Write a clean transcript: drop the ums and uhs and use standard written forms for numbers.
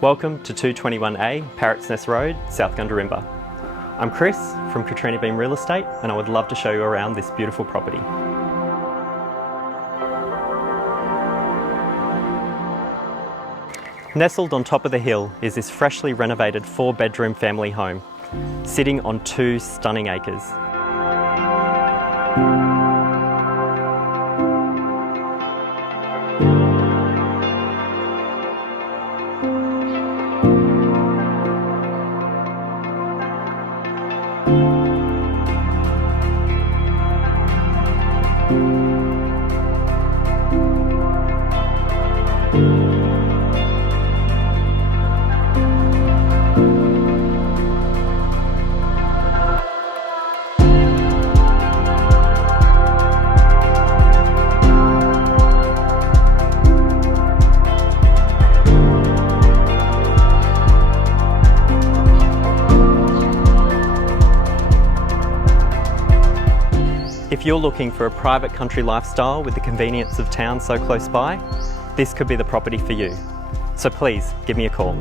Welcome to 221A, Parrots Nest Road, South Gundurimba. I'm Chris from Katrina Beam Real Estate and I would love to show you around this beautiful property. Nestled on top of the hill is this freshly renovated 4-bedroom family home, sitting on 2 stunning acres. If you're looking for a private country lifestyle with the convenience of town so close by, this could be the property for you. So please, give me a call.